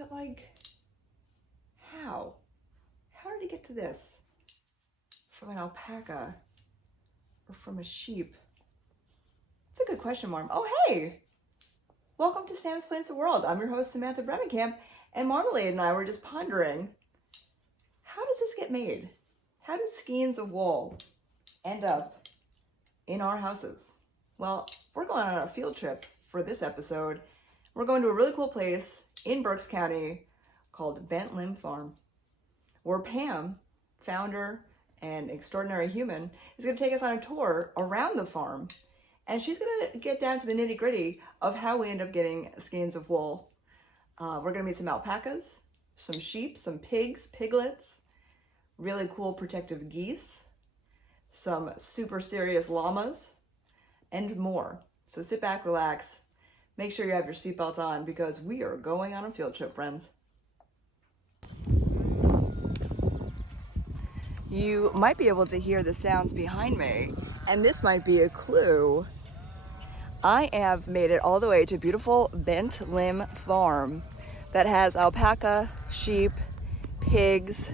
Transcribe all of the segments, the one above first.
But like, how? How did he get to this? From an alpaca or from a sheep? It's a good question, Marm. Oh, hey! Welcome to Sam Explains the World. I'm your host, Samantha Bremekamp, and Marmalade and I were just pondering, how does this get made? How do skeins of wool end up in our houses? Well, we're going on a field trip for this episode. We're going to a really cool place in Berks County called Bent Limb Farm, where Pam, founder and extraordinary human, is going to take us on a tour around the farm. And she's going to get down to the nitty gritty of how we end up getting skeins of wool. We're going to meet some alpacas, some sheep, some pigs, piglets, really cool protective geese, some super serious llamas, and more. So sit back, relax, make sure you have your seatbelts on because we are going on a field trip, friends. You might be able to hear the sounds behind me, and this might be a clue. I have made it all the way to beautiful Bent Limb Farm that has alpaca, sheep, pigs,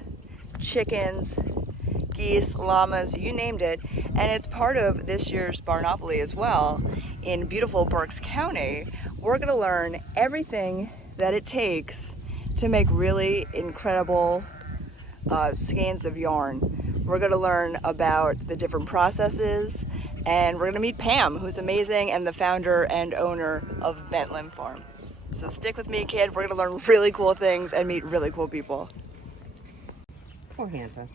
chickens, geese, llamas, you named it. And it's part of this year's Barnopoly as well in beautiful Berks County. We're gonna learn everything that it takes to make really incredible skeins of yarn. We're gonna learn about the different processes, and we're gonna meet Pam, who's amazing and the founder and owner of Bent Limb Farm. So stick with me, kid. We're gonna learn really cool things and meet really cool people. Poor Hanta.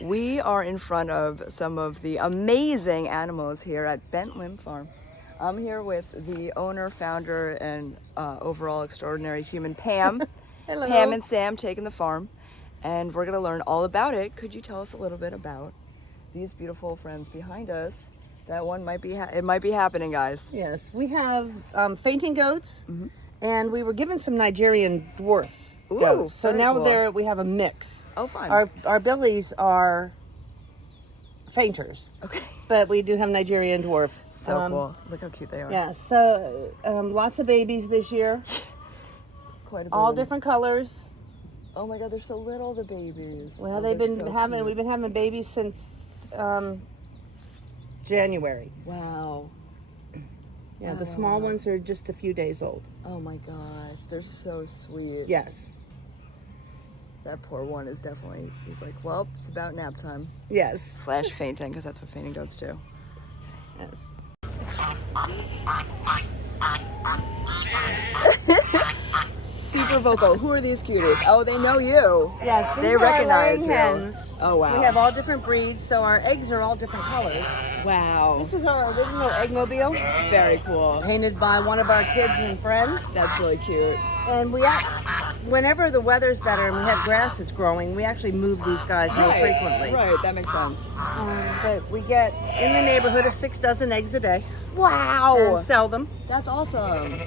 We are in front of some of the amazing animals here at Bent Limb Farm. I'm here with the owner, founder, and overall extraordinary human, Pam. Hello. Pam and Sam taking the farm, and we're gonna learn all about it. Could you tell us a little bit about these beautiful friends behind us? That one might be, it might be happening, guys. Yes, we have fainting goats, and we were given some Nigerian dwarf goats. So very now cool. we have a mix. Oh, fun. Our billies are fainters, Okay. but we do have Nigerian dwarf. So cool. Look how cute they are. Yeah, so lots of babies this year, Quite a bit. all different colors. Oh my God, they're so little, the babies. Well, Oh, they've they're been so having, cute. we've been having babies since January. Wow. Yeah, Wow, the wow, small wow. ones are just a few days old. Oh my gosh, they're so sweet. Yes. That poor one is definitely, he's like, well, it's about nap time. Yes. Slash fainting, because that's what fainting goats do. Yes. Super vocal. Who are these cuties? Oh, they know you. Yes, these They are recognize laying you. hens. Oh, wow. We have all different breeds, so our eggs are all different colors. Wow. This is our original eggmobile, Very cool. painted by one of our kids and friends. That's really cute. And whenever the weather's better and we have grass that's growing, we actually move these guys more frequently. Right, that makes sense. But we get in the neighborhood of 6 dozen eggs a day Wow. and sell them. That's awesome.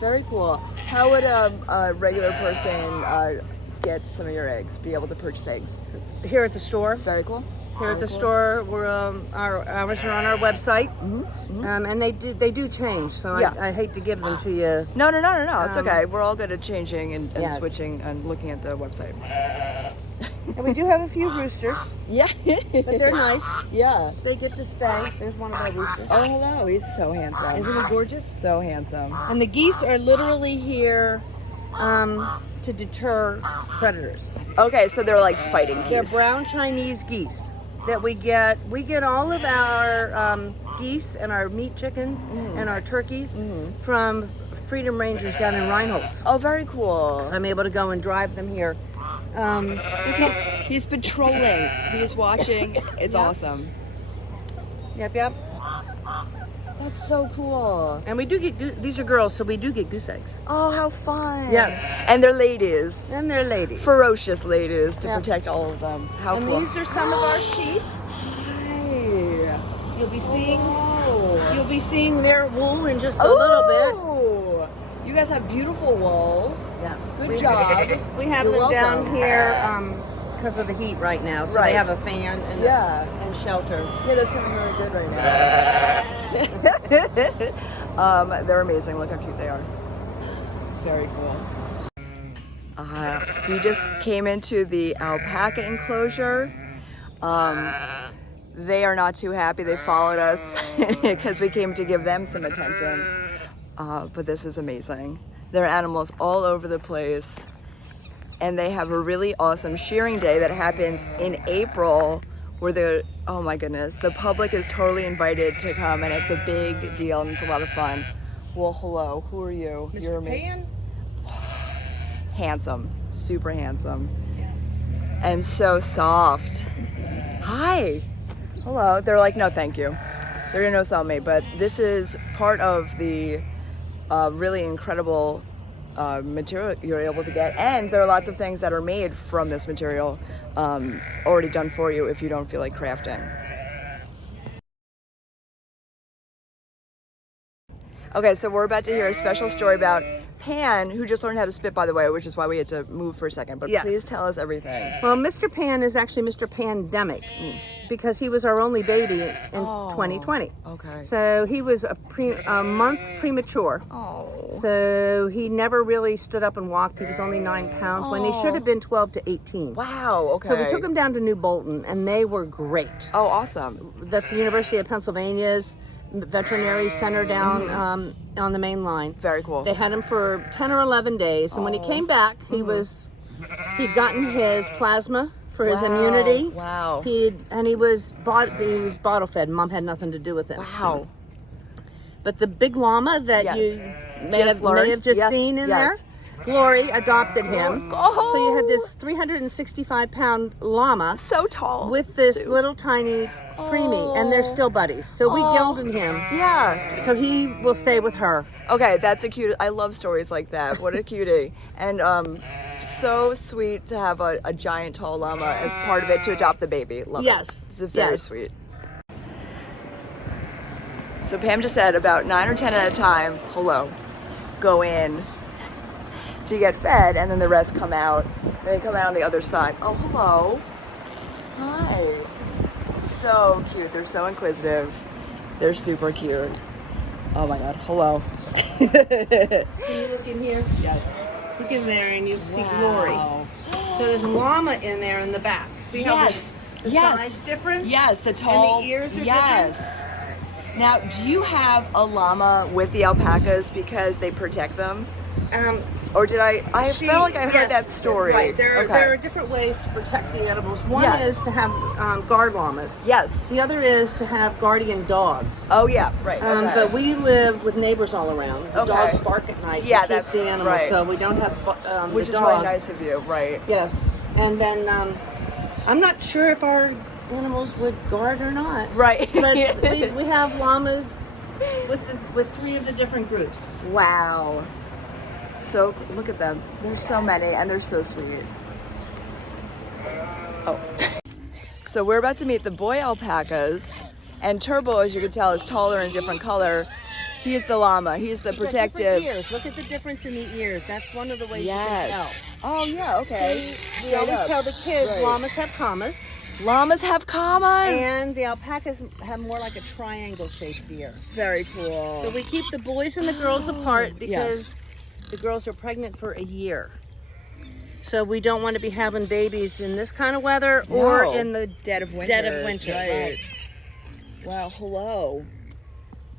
Very cool. How would a regular person get some of your eggs, be able to purchase eggs? Here at the store. Very cool. Here at the Very cool. store, we're our hours are on our website, and they do change. So Yeah. I hate to give them to you. No. It's okay. We're all good at changing and Yes. switching and looking at the website. And we do have a few roosters, Yeah. but they're nice. Yeah. They get to stay. There's one of our roosters. Oh, hello. He's so handsome. Isn't he gorgeous? So handsome. And the geese are literally here to deter predators. Okay, so they're like fighting geese. They're brown Chinese geese that we get. We get all of our geese and our meat chickens and our turkeys from Freedom Rangers down in Reinholds. Oh, very cool. So I'm able to go and drive them here. He's patrolling. He's watching. It's Yeah. awesome. Yep. That's so cool. And we do get these are girls, so we do get goose eggs. Oh, how fun. Yes. And they're ladies. And they're ladies. Ferocious ladies to Yeah. protect all of them. How and cool. these are some of our sheep. Hey. You'll be seeing Oh. you'll be seeing their wool in just a little bit. Oh. You guys have beautiful wool. Yeah. Good job. We have You're them down welcome. here because of the heat right now. So Right. they have a fan and and shelter. Yeah, they're feeling really good right now. They're amazing. Look how cute they are. Very cool. We just came into the alpaca enclosure. They are not too happy. They followed us because we came to give them some attention. But this is amazing. There are animals all over the place. And they have a really awesome shearing day that happens in April where oh my goodness, the public is totally invited to come, and it's a big deal and it's a lot of fun. Well, hello, who are you? Mr. You're amazing. Pan? Handsome, super handsome. And so soft. Hi. Hello. They're like, no, thank you. They're gonna no-sell me, but this is part of the really incredible material you're able to get, and there are lots of things that are made from this material already done for you if you don't feel like crafting. Okay, so we're about to hear a special story about Pan, who just learned how to spit, by the way, which is why we had to move for a second. But yes. Please tell us everything. Well, Mr. Pan is actually Mr. Pandemic because he was our only baby in 2020. Okay. So he was a month premature. Oh. So he never really stood up and walked. He was only 9 pounds when he should have been 12 to 18. Wow, okay. So we took him down to New Bolton, and they were great. Oh, awesome. That's the University of Pennsylvania's veterinary center down on the main line. Very cool. They had him for 10 or 11 days, and when he came back, he'd gotten his plasma for his immunity. Wow. He was bottle fed. Mom had nothing to do with it. Wow. But the big llama that you may have just seen in there, Glory adopted him. Oh. So you had this 365-pound llama, So tall. with this little tiny preemie, and they're still buddies. So we gelded him. Yeah. So he will stay with her. Okay, that's a cute. I love stories like that. What a cutie. And so sweet to have a giant tall llama as part of it to adopt the baby. Love it. It's very sweet. So Pam just said about 9 or 10 at a time, go in to get fed, and then the rest come out. They come out on the other side. Oh, hello. Hi. So cute. They're so inquisitive. They're super cute. Oh my God. Hello. Can you look in here? Yes. Look in there and you see Glory. So there's a llama in there in the back. See how the size difference? Yes, the tall. And the ears are different. Now, do you have a llama with the alpacas because they protect them? Or did I felt like I heard that story. Right, there are different ways to protect the animals. One is to have guard llamas. Yes. The other is to have guardian dogs. Oh yeah, right. But we live with neighbors all around. The dogs bark at night to keep the animals, so we don't have which the is dogs. really nice of you, right? Yes. And then I'm not sure if our animals would guard or not. Right. But we have llamas with 3 of the different groups. Wow. So look at them. There's so many, and they're so sweet. Oh. So we're about to meet the boy alpacas, and Turbo, as you can tell, is taller and a different color. He's the llama. He's the protective. Ears. Look at the difference in the ears. That's one of the ways you can tell. Oh yeah. Okay. We always tell the kids llamas have commas. Llamas have commas. And the alpacas have more like a triangle-shaped ear. Very cool. But we keep the boys and the girls apart because the girls are pregnant for a year. So we don't want to be having babies in this kind of weather or in the dead of winter. Right. Wow, hello.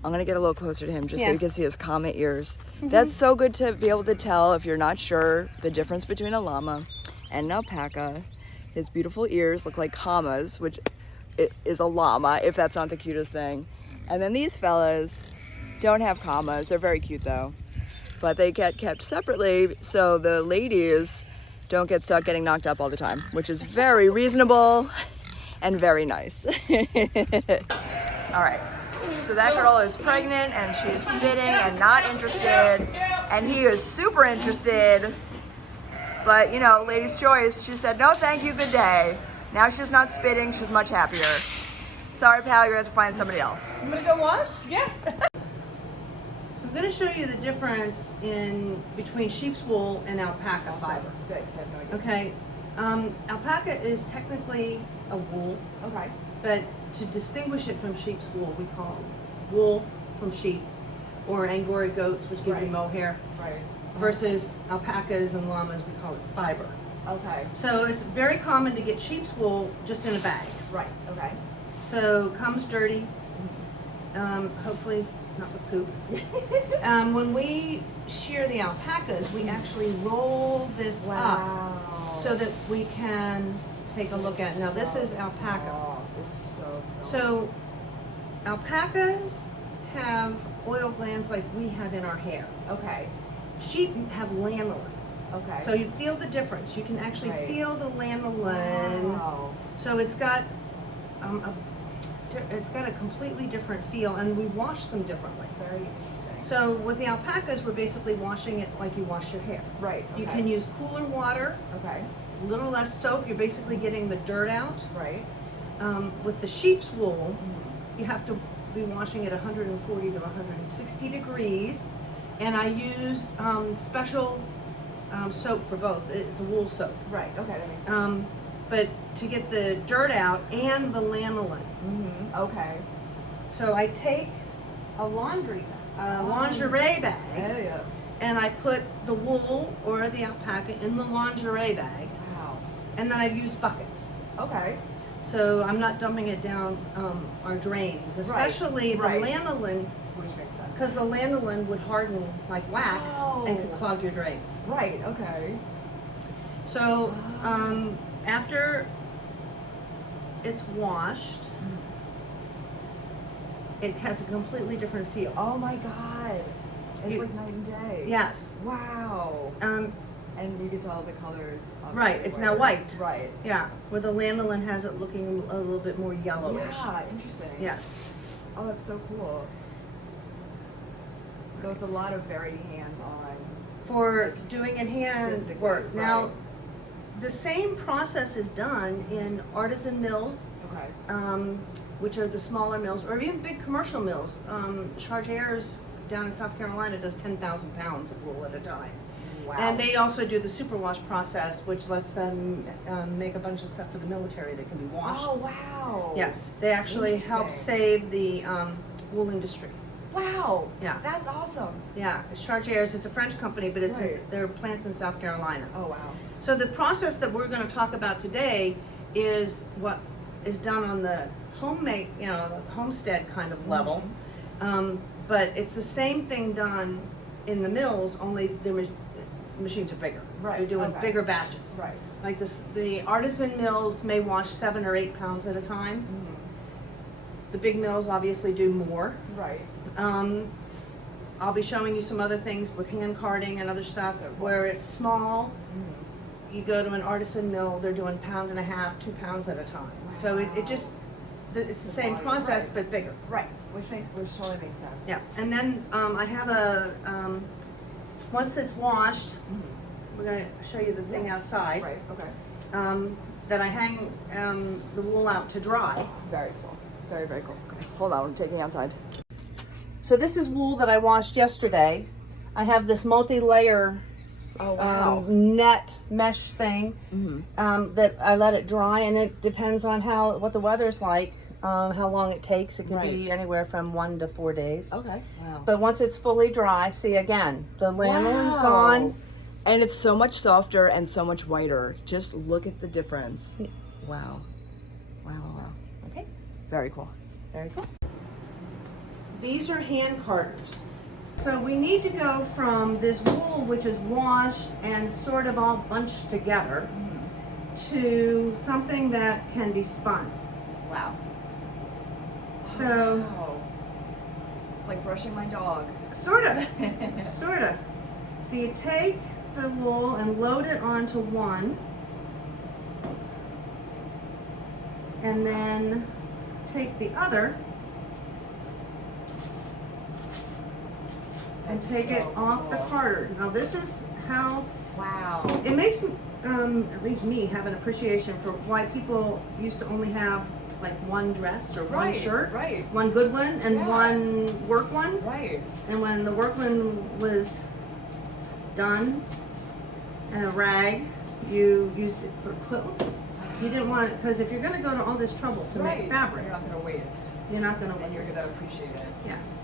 I'm going to get a little closer to him just so you can see his comma ears. That's so good to be able to tell if you're not sure the difference between a llama and an alpaca. His beautiful ears look like commas, which is a llama, if that's not the cutest thing. And then these fellas don't have commas. They're very cute though. But they get kept separately so the ladies don't get stuck getting knocked up all the time, which is very reasonable and very nice. All right, so that girl is pregnant and she's spitting and not interested, and he is super interested. But you know, lady's choice. She said, no, thank you, good day. Now she's not spitting, she's much happier. Sorry, pal, you're gonna have to find somebody else. You wanna go wash? Yeah. So I'm going to show you the difference between sheep's wool and alpaca fiber. Good, I have no idea. Okay, alpaca is technically a wool. But to distinguish it from sheep's wool, we call wool from sheep, or Angora goats, which gives you Right. mohair, Right. versus alpacas and llamas, we call it fiber. Okay. So it's very common to get sheep's wool just in a bag. Right. Okay. So comes dirty, hopefully not with poop. When we shear the alpacas, we actually roll this Wow. up so that we can take a look at it. Now this is alpaca. Soft. It's so soft. So alpacas have oil glands like we have in our hair. Okay. Sheep have lanolin. Okay. So you feel the difference. You can actually Right. feel the lanolin. Wow. So it's got it's got a completely different feel, and we wash them differently. Very interesting. So with the alpacas, we're basically washing it like you wash your hair. Right. You okay. can use cooler water, Okay. a little less soap. You're basically getting the dirt out. Right. With the sheep's wool, you have to be washing it 140 to 160 degrees, and I use special soap for both. It's a wool soap. Right. Okay. That makes sense. But to get the dirt out and the lanolin. Okay. So I take a lingerie bag, Yes. and I put the wool or the alpaca in the lingerie bag, Wow. and then I use buckets. Okay. So I'm not dumping it down our drains, especially the right. lanolin, Which makes sense. because the lanolin would harden like wax and could Oh. clog your drains. Right. Okay. So after it's washed, it has a completely different feel. Oh my God. It's You- like night and day. Yes. Wow. Um, And you can tell the colors. Right, obviously, it's now where- white. Right. yeah, where the lanolin has it looking a little bit more yellowish. Yeah. Interesting. Yes. Oh, that's so cool. So it's a lot of very hands-on. For doing in hand Physically, work. Now, right. the same process is done in artisan mills, Okay. which are the smaller mills, or even big commercial mills. Chargeurs down in South Carolina does 10,000 pounds of wool at a time. Wow. And they also do the superwash process, which lets them make a bunch of stuff for the military that can be washed. Oh wow. Yes, they actually help Interesting. save the wool industry. Wow. Yeah. That's awesome. Yeah, Chargeurs, it's a French company, but it's Right. they're plants in South Carolina. Oh wow. So the process that we're going to talk about today is what is done on the homemade, homestead kind of level. But it's the same thing done in the mills, only the machines are bigger. Right, They're doing okay. bigger batches. Right. Like the artisan mills may wash 7 or 8 pounds at a time. The big mills obviously do more. Right. I'll be showing you some other things with hand carding and other stuff where it's small. You go to an artisan mill, they're doing 1.5 pounds, 2 pounds at a time. So it just, it's the same volume, process, right. but bigger. Right. Which totally makes sense. Yeah, and then I have once it's washed, we're going to show you the thing outside, Right. Okay. that I hang the wool out to dry. Very cool. Very, very cool. Okay. Hold on, I'm taking outside. So this is wool that I washed yesterday. I have this multi-layer Oh wow. net mesh thing that I let it dry, and it depends on what the weather's like, how long it takes. It can be anywhere from 1 to 4 days. Okay. Wow. But once it's fully dry, see again, the lanolin's Wow. gone. And it's so much softer and so much whiter. Just look at the difference. Wow. Wow, wow, wow. Okay, Very cool. very cool. These are hand carders. So we need to go from this wool, which is washed and sort of all bunched together, to something that can be spun. Wow. So, Wow. It's like brushing my dog. sort of. So you take the wool and load it onto one, and then take the other and That's take it so off the cool. carder. Now this is how Wow. it makes at least me have an appreciation for why people used to only have like one dress or one Right, shirt, right. one good one and Yeah. one work one. Right. And when the work one was done and a rag, you used it for quilts. You didn't want it, because if you're going to go to all this trouble to make fabric, You're not going to waste. you're not going to And you're waste. going to appreciate it. Yes.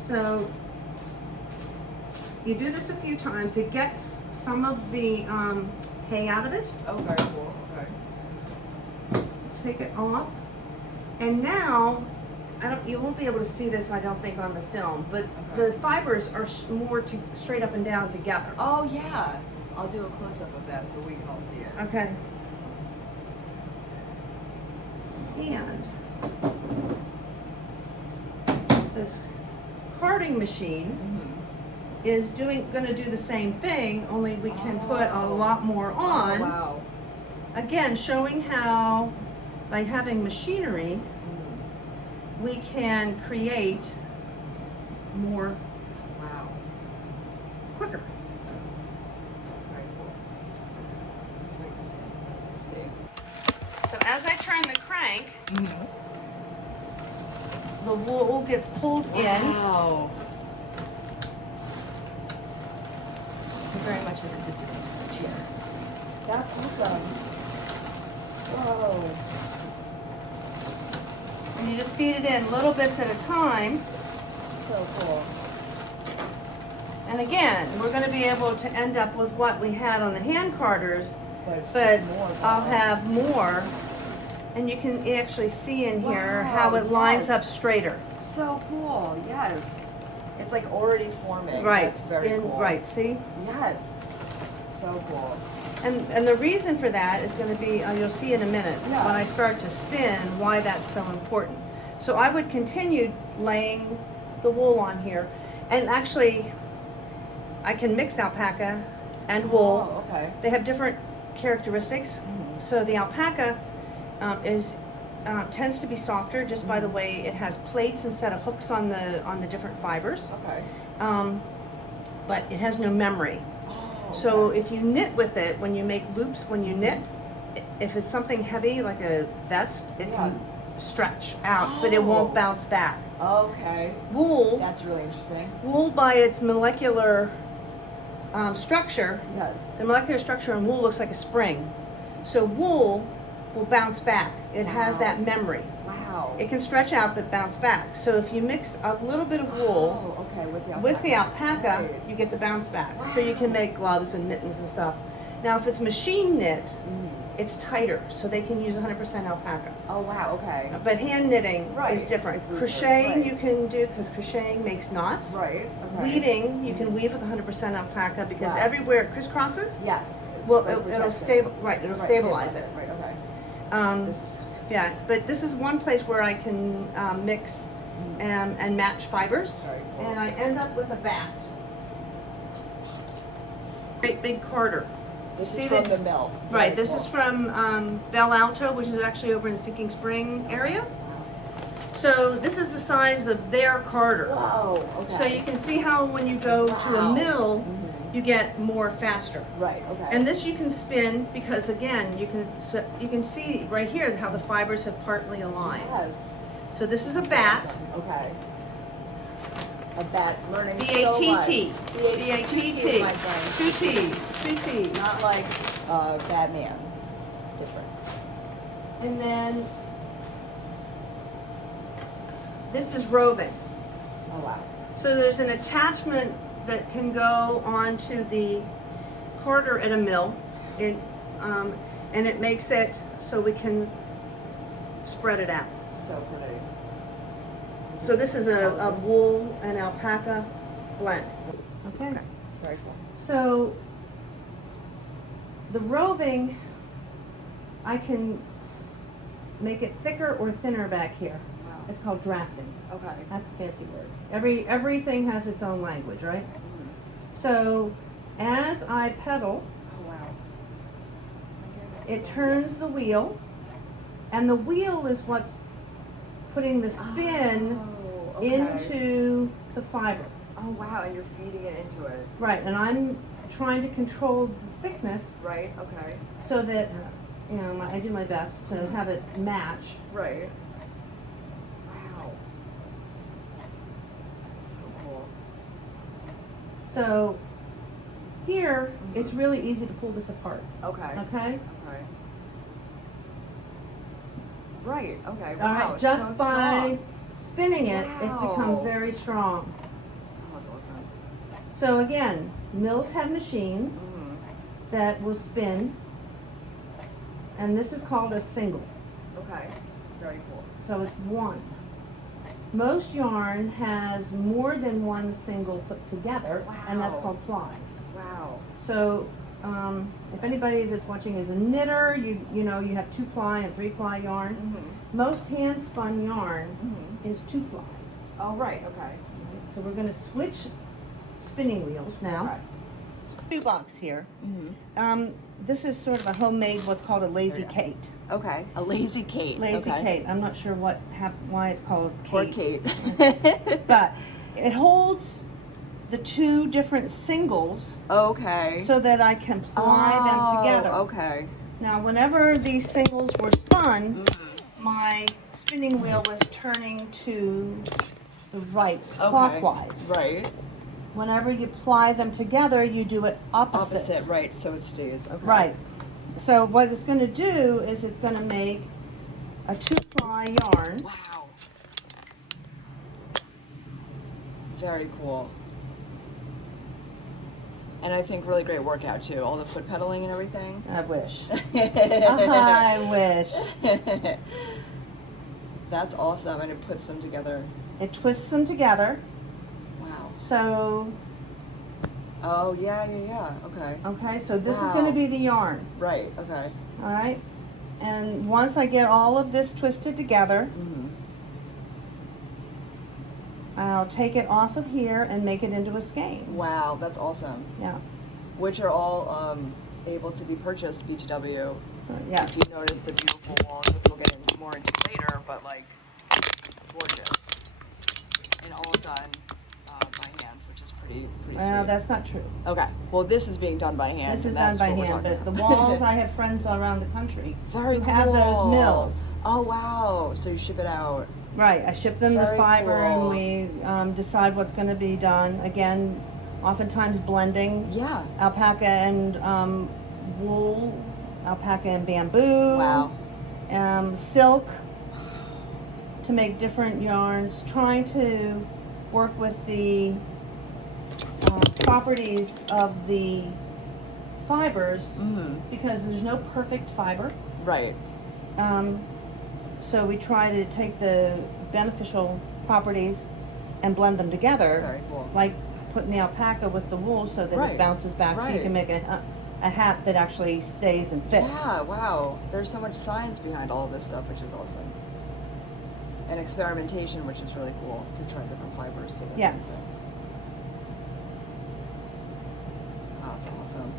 So you do this a few times. It gets some of the hay out of it. Oh, very cool. Okay. Take it off. And now, you won't be able to see this, I don't think, on the film, but the fibers are more straight up and down together. Oh yeah. I'll do a close up of that so we can all see it. Okay. And this carding machine is going to do the same thing, only we can put a lot more on. Oh, wow. Again, showing how by having machinery, we can create more Wow. quicker. Very cool. Let's see. So as I turn the crank, the wool gets pulled in. Wow. I'm very much at a disadvantage here. That's awesome. Whoa. And you just feed it in little bits at a time. So cool. And again, we're going to be able to end up with what we had on the hand carders, but more. I'll have more. And you can actually see in here Wow, how it lines yes. up straighter. So cool. Yes. It's like already forming. Right. That's very cool. Right, see? Yes. So cool. And the reason for that is going to be, you'll see in a minute, Yeah. when I start to spin, why that's so important. So I would continue laying the wool on here. And actually, I can mix alpaca and wool. Oh, okay. They have different characteristics. So the alpaca tends to be softer just by the way it has plates instead of hooks on the different fibers. Okay. But it has no memory. Oh, So okay. if you knit with it, when you make loops, when you knit, if it's something heavy like a vest, it can stretch out, but it won't Oh. bounce back. Okay. Wool, That's really interesting. wool by its molecular structure, Yes. the molecular structure in wool looks like a spring. So wool will bounce back. It has Wow. that memory. Wow. It can stretch out but bounce back. So if you mix a little bit of wool Oh, okay. with the alpaca, Right. you get the bounce back. So you can Wow. make gloves and mittens and stuff. Now if it's machine knit, Mm. it's tighter, so they can use 100% alpaca. Oh wow. Okay. But hand knitting Right. is different. It's looser, Crocheting right. you can do, because crocheting makes knots. Right. Okay. Weaving, you can weave with 100% alpaca because Wow. everywhere it crisscrosses, Yes. well, Like it'll protect it. stable, right, it'll Right, stabilize it. Right. Okay. This is so fascinating. Yeah, but this is one place where I can mix and match fibers. Very cool. And I end up with a vat. Great big carder. This See is from that- the mill. Right, Very this cool. is from Bel Alto, which is actually over in Sinking Spring area. So this is the size of their carder. Wow. Okay. So you can see how when you go to a Wow. mill, you get more faster. Right. Okay. And this you can spin because again, you can see right here how the fibers have partly aligned. Yes. So this is a bat. Okay. A bat. Learning B-A-T-T. so much. B-A-T-T. my friend. Two T's. Two T's. Not like Batman. Different. And then this is roving. Oh wow. So there's an attachment that can go onto the carder at a mill, and it makes it so we can spread it out. So pretty. So this is a wool and alpaca blend. Okay. Very cool. So the roving, I can make it thicker or thinner back here. Wow. It's called drafting. Okay. That's the fancy word. Everything has its own language, right? Mm. So as I pedal, Oh wow. it turns the wheel, and the wheel is what's putting the spin Oh, okay. into the fiber. Oh wow, and you're feeding it into it. Right, and I'm trying to control the thickness Right. Okay. so that, you know, I do my best to have it match. Right. Wow. That's so cool. So here, it's really easy to pull this apart, Okay. okay? Okay. Right. Okay. All Wow. right, it's just so by strong. spinning it, it becomes Wow. very strong. So again, mills have machines that will spin, and this is called a single. Okay. Very cool. So it's one. Most yarn has more than one single put together, and that's Wow. called plies. Wow. So if anybody that's watching is a knitter, you know you have 2-ply and 3-ply yarn. Most hand spun yarn is 2-ply. Oh, right. Okay. So we're going to switch spinning wheels now. Okay. Shoebox here. This is sort of a homemade, what's called a lazy Yeah. Kate. Okay. A lazy Kate. Lazy okay. Kate. I'm not sure why it's called Or Kate. Kate. But it holds the 2 different singles Okay. so that I can ply them together. Okay. Now, whenever these singles were spun, my spinning wheel was turning to the right, clockwise. Right. Whenever you ply them together, you do it opposite. Opposite. Right. So it stays. Okay. Right. So what it's going to do is it's going to make a 2-ply yarn. Wow. Very cool. And I think really great workout too. All the foot pedaling and everything. I wish. I wish. That's awesome, and it puts them together. It twists them together. Wow. So, Oh yeah. Okay. okay, so this is Wow. going to be the yarn. Right. Okay. All right. And once I get all of this twisted together, I'll take it off of here and make it into a skein. Wow, that's awesome. Yeah. Which are all able to be purchased BTW. Yeah. If you notice the beautiful walls, which we'll get more into later, but like gorgeous, and all done by hand, which is pretty Well, sweet. that's not true. Okay. Well, this is being done by hand. This is and done that's by what we're hand, talking but the about. walls, I have friends around the country Very who cool. have those mills. Oh wow! So you ship it out. Right, I ship them the Very fiber cool. and we decide what's going to be done. Again, oftentimes blending Yeah. alpaca and wool, alpaca and bamboo, Wow. silk to make different yarns, trying to work with the properties of the fibers because there's no perfect fiber. Right. So we try to take the beneficial properties and blend them together, Very cool. like putting the alpaca with the wool so that Right. it bounces back, so you Right. can make a hat that actually stays and fits. Yeah, wow. There's so much science behind all of this stuff, which is awesome. And experimentation, which is really cool, to try different fibers to Yes. Oh, that's awesome.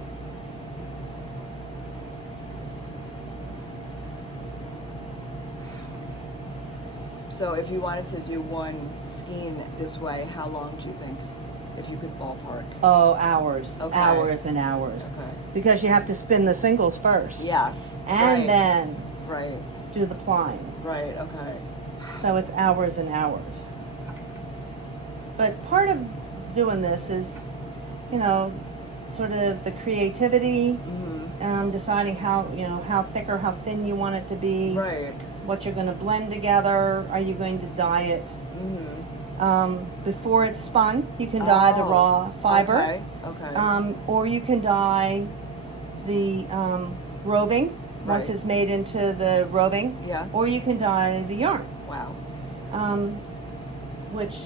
So if you wanted to do one skein this way, how long do you think, if you could ballpark? Oh, hours, Okay. hours and hours. Okay. Because you have to spin the singles first. Yes. And right. then Right. do the plying. Right. Okay. So it's hours and hours. But part of doing this is, you know, sort of the creativity, deciding how thick or how thin you want it to be, Right. what you're going to blend together, are you going to dye it. Before it's spun, you can dye the raw fiber, Okay. Okay. or you can dye the roving once Right. it's made into the roving, Yeah. or you can dye the yarn, Wow. which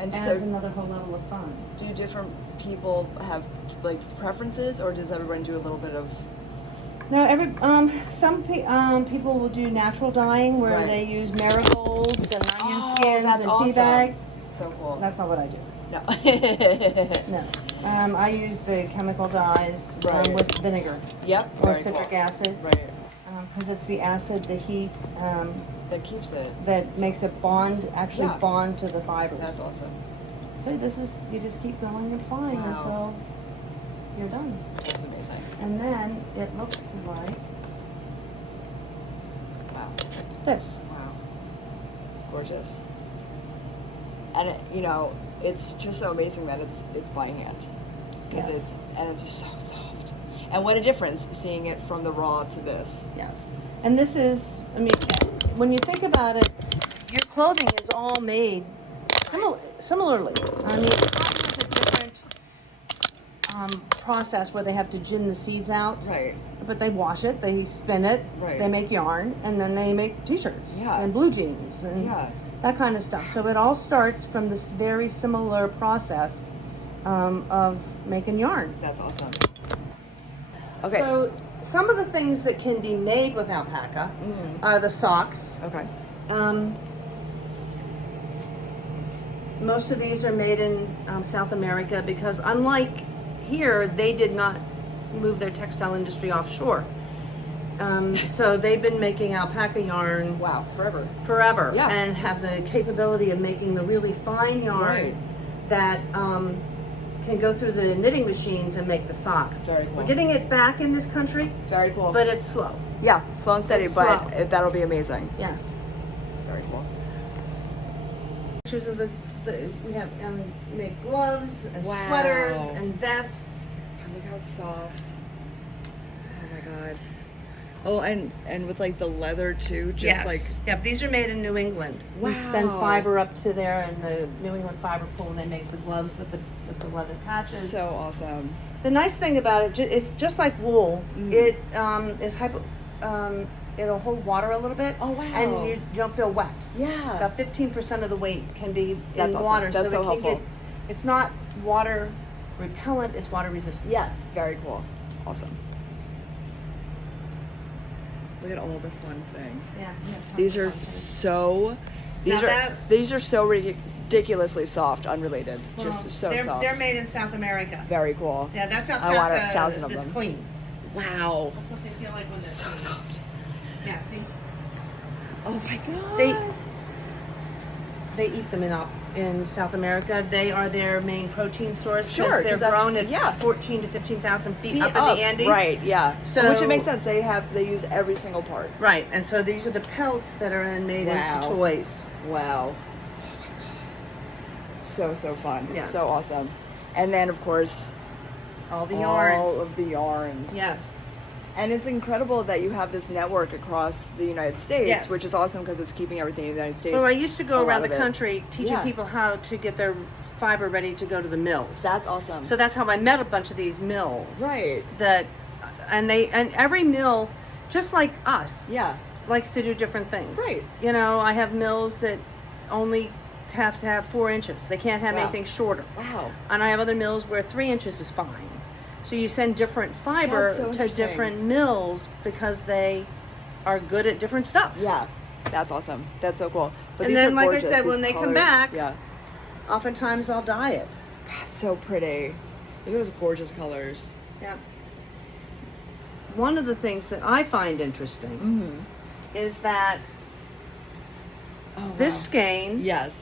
And adds so, another whole level of fun. do different people have like preferences, or does everyone do a little bit of? No, some people will do natural dyeing where Right. they use marigolds and onion Oh, skins that's and awesome. tea bags. So cool. That's not what I do. No. No, I use the chemical dyes Right. with vinegar Yep. or very citric cool. acid Right. because it's the acid, the heat That keeps it. that makes it actually Yeah. bond to the fibers. That's awesome. So you just keep going and applying Wow. until you're done. That's amazing. And then it looks like Wow. this. Wow. Gorgeous. And it's just so amazing that it's by hand, because Yes. it's just so soft. And what a difference seeing it from the raw to this. Yes. And this is, I mean, when you think about it, your clothing is all made similarly. I mean, cotton is a different process where they have to gin the seeds out. Right. But they wash it, they spin it, Right. they make yarn, and then they make t-shirts Yeah. and blue jeans and Yeah. that kind of stuff. So it all starts from this very similar process of making yarn. That's awesome. Okay. So some of the things that can be made with alpaca are the socks. Okay. Most of these are made in South America because unlike here, they did not move their textile industry offshore. So they've been making alpaca yarn Wow. Forever. Yeah. and have the capability of making the really fine yarn Right. that can go through the knitting machines and make the socks. Very cool. We're getting it back in this country, Very cool. but it's slow. yeah, slow and steady, It's but slow. that'll be amazing. Yes. Very cool. Pictures of the we have make gloves and Wow. sweaters and vests. Look how soft. Oh my god. Oh, and with like the leather too, just like Yep, these are made in New England. We send Wow. fiber up to there in the New England fiber pool, and they make the gloves with the leather patches. so awesome. The nice thing about it, it's just like wool. Mm. It is it'll hold water a little bit. Oh, wow. And you don't feel wet. Yeah. About 15% of the weight can be That's in awesome. water, That's so it can helpful. get. It's not water repellent; it's water resistant. Yes, very cool. Awesome. Look at all the fun things. Yeah. These are so these are so ridiculously soft, unrelated. Just so soft. They're made in South America. Very cool. Yeah, that's I want 1,000 of that's them. clean. Wow. That's what they feel like when So soft. Yeah, see? Oh my god. They eat them in South America. They are their main protein source Sure, because 'cause they're that's- grown at yeah. 14 to 15,000 feet Feet up in the Andes. Right, yeah. So- Which it makes sense. They use every single part. Right, and so these are the pelts that are then made Wow. into toys. Wow. Oh my god. So fun. Yes. So awesome. And then of course All the all yarns. of the yarns. Yes. And it's incredible that you have this network across the United States, Yes. which is awesome because it's keeping everything in the United States. Well, I used to a go lot around of the it. country teaching Yeah. people how to get their fiber ready to go to the mills. That's awesome. So that's how I met a bunch of these mills. Right. And every mill, just like us, Yeah. likes to do different things. Right. You know, I have mills that only have to have 4 inches. They can't have Wow. anything shorter. Wow. And I have other mills where 3 inches is fine. So you send different fiber That's so to interesting. different mills because they are good at different stuff. Yeah. That's awesome. That's so cool. But And these then, are like I gorgeous, said, these when they come colors. back- Yeah. Oftentimes I'll dye it. God, so pretty. Look at those gorgeous colors. Yeah. One of the things that I find interesting Mm-hmm. is that Oh, this wow. skein Yes.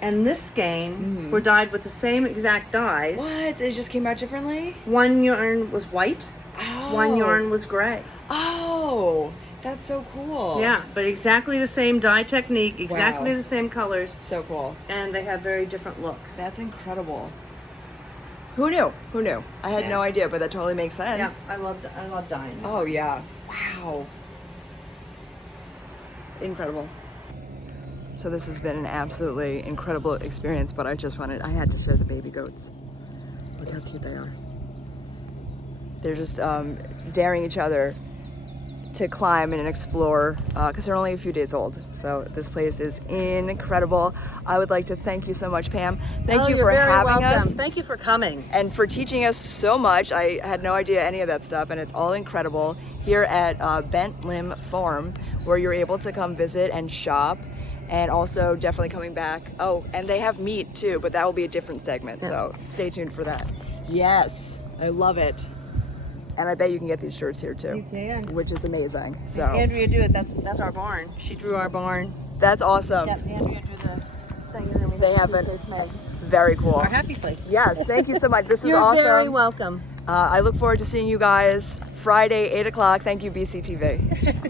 and this skein Mhm. were dyed with the same exact dyes. What? It just came out differently? One yarn was white, Oh. one yarn was gray. Oh, that's so cool. Yeah, but exactly the same dye technique, exactly Wow. the same colors, So cool. and they have very different looks. That's incredible. Who knew? Who knew? I had no Yeah. idea, but that totally makes sense. Yeah, I love dyeing. Oh yeah. Wow. Incredible. So this has been an absolutely incredible experience, but I had to share the baby goats. Look how cute they are. They're just daring each other to climb and explore because they're only a few days old. So this place is incredible. I would like to thank you so much, Pam. Thank you you're for very having welcome. us. Thank you for coming. And for teaching us so much. I had no idea any of that stuff, and it's all incredible here at Bent Limb Farm, where you're able to come visit and shop, and also definitely coming back. Oh, and they have meat too, but that will be a different segment, so stay tuned for that. Yes, I love it. And I bet you can get these shirts here too, You can. which is amazing. So Andrea do it. That's our barn. She drew our barn. that's awesome. Yep, Andrea drew the thing. And They have it. Very cool. Our happy place. Yes, thank you so much. This is You're awesome. very welcome. I look forward to seeing you guys Friday, 8 o'clock. Thank you, BCTV.